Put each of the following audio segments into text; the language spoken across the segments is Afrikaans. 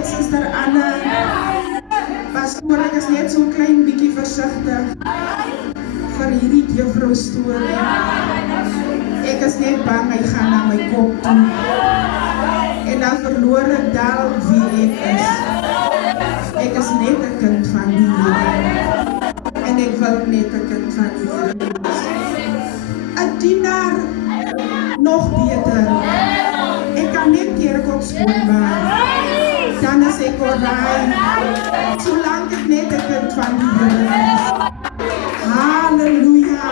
net Suster Anna. Pastoor, ek is net so klein bietjie versigtig vir hierdie juffrou storie. Ek is net bang hy gaan na my kop toe. En dan verloor ek dalk wie ek is. Ek is net 'n kind van die Here. En ek wil net 'n kind van die Here wees. 'n dienaar nog beter. Ek kan net kerkop skoonmaak. Dan is ek oral. Solank ek net 'n kind van die Here is. Halleluja.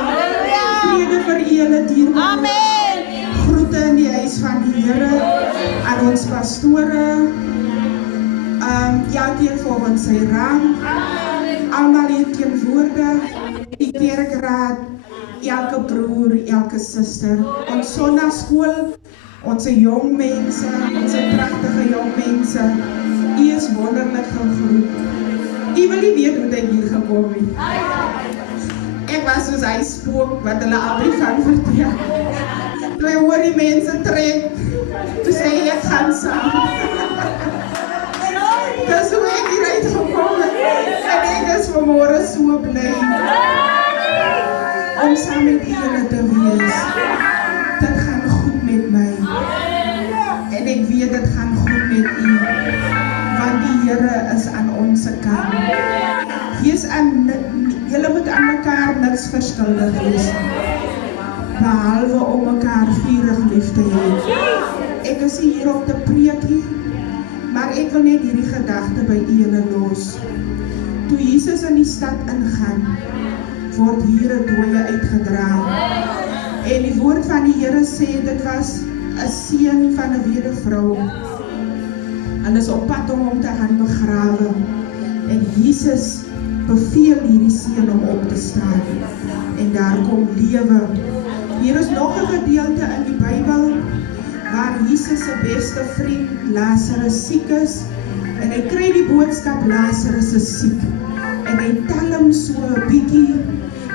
Vrede vir julle dierbare. Amen. Groete in die huis van die Here aan ons pastore. Elkeen volgens sy rang. Almal hier teenwoordig. Die kerkraad, elke broer, elke suster. Ons sondagskool, ons jong mense, ons pragtige jong mense. U is wonderlik gegroet. U wil nie weet hoe ek hier gekom het. Ek was soos hy spook wat hulle altyd van vertel. Toe hy hoor die mense trek, toe sê hy ek gaan saam. Dis hoe ek hier uitgekom het. En ek is vanmorgen so bly om saam met die Here te wees. Dit gaan goed met my. En ek weet dit gaan goed met u. Want die Here is aan ons kant. Julle moet aan mekaar niks verskuldig wees, behalwe om mekaar vurig lief te hê. Ek is hier op te preekie, maar ek wil net hierdie gedagte by julle los. Toe Jesus in die stad ingaan, word hier 'n dooie uitgedra. En die woord van die Here sê dit was 'n seun van 'n weduwe vrou. Hulle is op pad om hom te gaan begrawe. En Jesus beveel hierdie seun om op te staan. En daar kom lewe. Hier is nog 'n gedeelte in die Bybel waar Jesus se beste vriend Lazarus siek is. En hy kry die boodskap Lazarus is siek. En hy tel hom so 'n bietjie,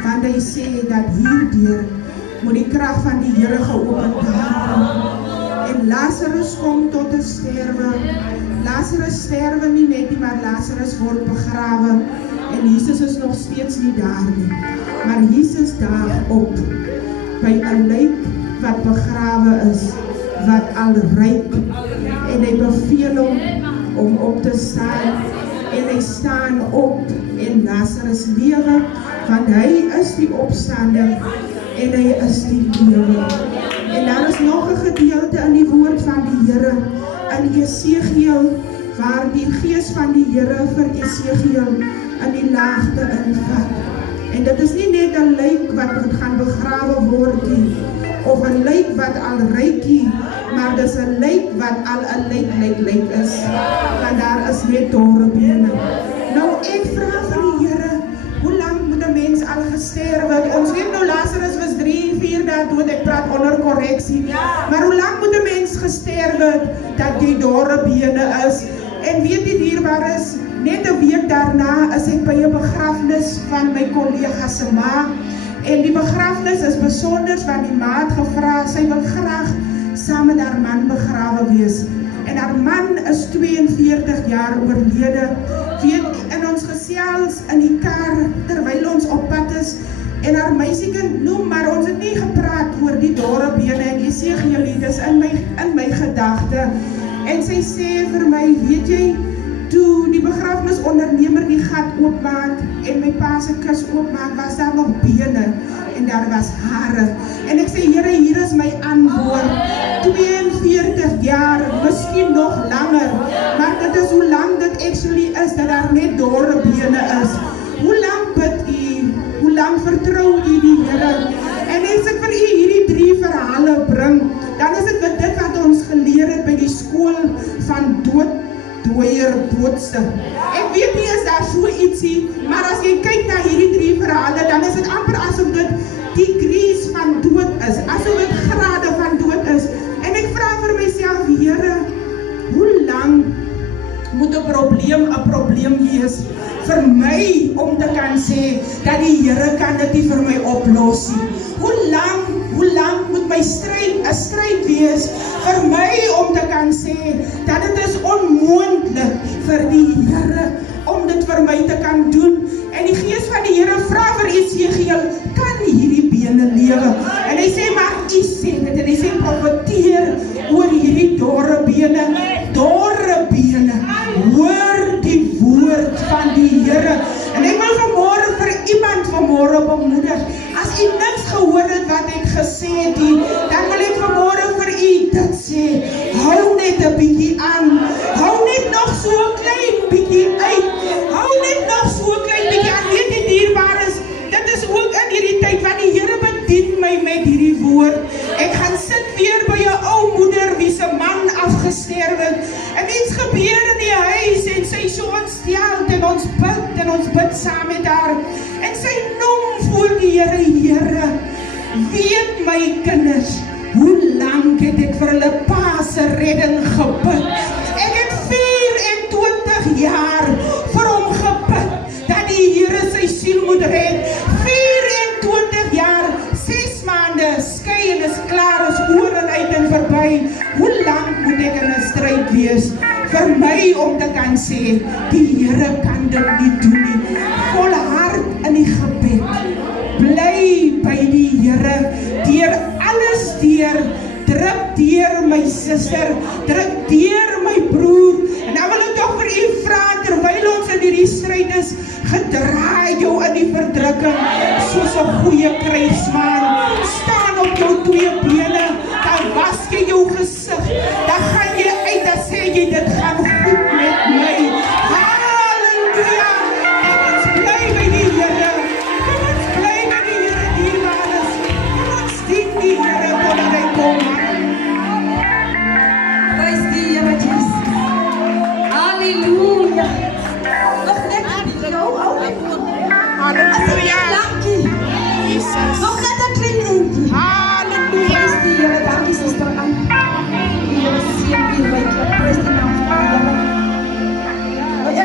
want hy sê dat hierdeur moet die krag van die Here geopenbaar word. En Lazarus kom tot 'n sterwe. Lazarus sterwe nie net nie, maar Lazarus word begrawe. En Jesus is nog steeds nie daar nie. Maar Jesus daag op by 'n lijk wat begrawe is, wat al ryk. En hy beveel hom om op te staan. En hy staan op en Lazarus lewe, want hy is die opstanding en hy is die lewe. En daar is nog 'n gedeelte in die woord van die Here in Esegiel, waar die gees van die Here vir Esegiel in die laagte invat. En dit is nie net 'n lijk wat moet gaan begrawe word nie, of 'n lijk wat al rykie, maar dis 'n lijk wat al 'n lijk is, want daar is net dorre bene. Nou ek vra vir die Here, hoe lank moet 'n mens al gesterwe het? Ons weet nou Lazarus was 3-4 dae dood, ek praat onder korreksie, maar hoe lank moet 'n mens gesterwe het, dat die dorre bene is? En weet die dierbaar is, net 'n week daarna is ek by 'n begrafnis van my kollega se ma. En die begrafnis is besonder, want die ma het gevra, sy wil graag saam met haar man begrawe wees. En haar man is 42 jaar oorlede. Weet, in ons gesels in die kar, terwyl ons op pad is, en haar meisiekind noem, maar ons het nie gepraat oor die dorre bene en Esegiel, dis in my gedagte. En sy sê vir my, weet jy, toe die begrafnisondernemer die gat oopmaak en my pa se kus oopmaak, was daar nog bene en daar was hare. En ek sê, Here, hier is my antwoord. 42 jaar, miskien nog langer, maar dit is hoe lang dit actually is, dat daar net dorre bene is. Hoe lang bid u? Hoe lang vertrou u die Here? En as ek vir u hierdie 3 verhale bring, dan is dit wat ons geleer het by die skool van doodste. Ek weet nie is daar so ietsie, maar as jy kyk na hierdie 3 verhale, dan is dit amper asof dit degrees van dood is, asof dit grade van dood is. En ek vra vir myself, Here, hoe lang moet 'n probleem wees vir my om te kan sê dat die Here kan dit nie vir my oplos nie? Hoe lang moet my stryd 'n stryd wees vir my om te kan sê dat dit is onmoontlik vir die Here om dit vir my te kan doen. En die Gees van die Here vra vir Esegiel, kan hierdie bene lewe? En hy sê, maar U sê dit, en hy sê, profeteer oor hierdie dorre bene, hoor die woord van die Here. En ek wil vanmôre vir iemand vanmôre bemoedig, as u niks gehoor het wat ek gesê het nie, dan wil ek vanmôre vir u dit sê, hou net 'n bietjie aan, hou net nog so 'n klein bietjie uit, hou net nog so 'n klein bietjie aan, weet die dierbares, dit is ook in hierdie tyd, want die Here bedien my met hierdie woord. Ek gaan sit weer by 'n ou moeder wie se man afgesterf het, en iets gebeur in die huis, en sy so ontstel, en ons bid saam met haar, en sy noem voor die Here, Here, weet my kinders, hoe lang het ek vir hulle pa se redding gebid? Ek het 24 jaar vir hom gebid, dat die Here sy siel moet red. 24 jaar, 6 maande, skei en is klaar, is oor en uit en verby. Hoe lang moet ek in 'n stryd wees, vir my om te kan sê, die Here kan dit nie doen nie. Volhard in die gebed, bly by die Here, deur alles deur, druk deur my suster, druk deur my broer, en nou wil ek toch vir u vra, terwyl ons in hierdie stryd is, gedraai jou in die verdrukking, soos 'n goeie krygsman, staan op jou 2 bene, dan was jy jou gesig, dan gaan jy uit, dan sê jy, dit gaan goed met my, halleluja, kom ons bly by die Here, kom ons bly by die Here, dierbares, kom ons dien die Here, totdat hy kom, prys die Here Jesus, halleluja, nog net die jou, halleluja, dankie, Jesus, nog net 'n klein eentjie, halleluja, prys die Here, dankie suster Ann, die Here seën u ryklik, prys die naam van die Here.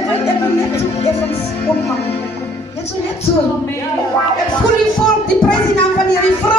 Nou, ek wil net so effens opmaak, net so, ek